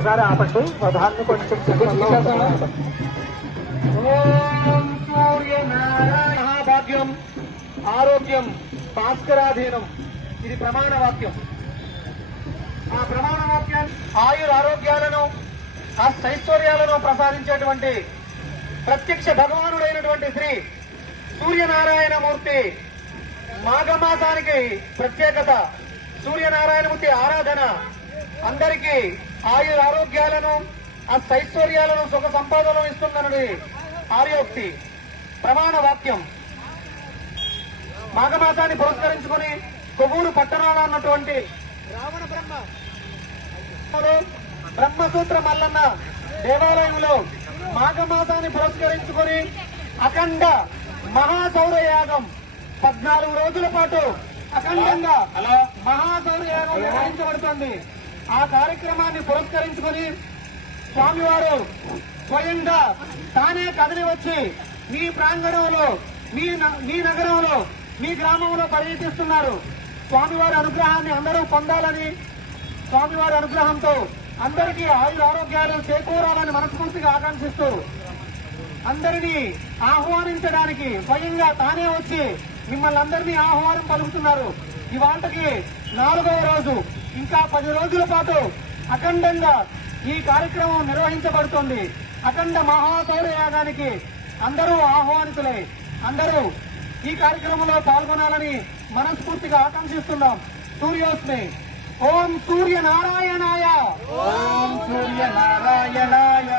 ఒక్కసారి ఆపండి దాన్ని కొంచెం ఓం సూర్యనారాయణ భాగ్యం ఆరోగ్యం భాస్కరాధీనం. ఇది ప్రమాణ వాక్యం. ఆ ప్రమాణ వాక్యాన్ని ఆయురారోగ్యాలను అష్టైశ్వర్యాలను ప్రసాదించేటువంటి ప్రత్యక్ష భగవానుడైనటువంటి శ్రీ సూర్యనారాయణమూర్తి మాఘమాసానికి ప్రత్యేకత. సూర్యనారాయణమూర్తి ఆరాధన అందరికీ ఆయురారోగ్యాలను అష్టైశ్వర్యాలను సుఖ సంపాదనలు ఇస్తుందన్నది ఆర్యోక్తి. ప్రమాణ వాక్యం మాఘమాసాన్ని పురస్కరించుకుని కొవ్వూరు పట్టణంలో ఉన్నటువంటి రావణ బ్రహ్మసూత్ర మల్లన్న దేవాలయంలో మాఘమాసాన్ని పురస్కరించుకుని అఖండ మహాసౌరయాగం 14 రోజుల పాటు అఖండంగా మహాసౌరయాగం నిర్వహించబడుతోంది. ఆ కార్యక్రమాన్ని పురస్కరించుకుని స్వామివారు స్వయంగా తానే కదిలి వచ్చి మీ ప్రాంగణంలో మీ నగరంలో మీ గ్రామంలో పర్యటిస్తున్నారు. స్వామివారి అనుగ్రహాన్ని అందరూ పొందాలని, స్వామివారి అనుగ్రహంతో అందరికీ ఆరోగ్యాలు చేకూరాలని మనస్ఫూర్తిగా ఆకాంక్షిస్తూ అందరినీ ఆహ్వానించడానికి స్వయంగా తానే వచ్చి మిమ్మల్ని అందరినీ ఆహ్వానం పలుకుతున్నారు. ఇవాళకి 4వ రోజు. ఇంకా 10 రోజుల పాటు అఖండంగా ఈ కార్యక్రమం నిర్వహించబడుతోంది. అఖండ మహాసౌరయాగానికి అందరూ ఆహ్వానితులే. అందరూ ఈ కార్యక్రమంలో పాల్గొనాలని మనస్ఫూర్తిగా ఆకాంక్షిస్తున్నాం. సూర్యోస్మి. ఓం సూర్యనారాయణాయ. ఓం సూర్యనారాయణాయ.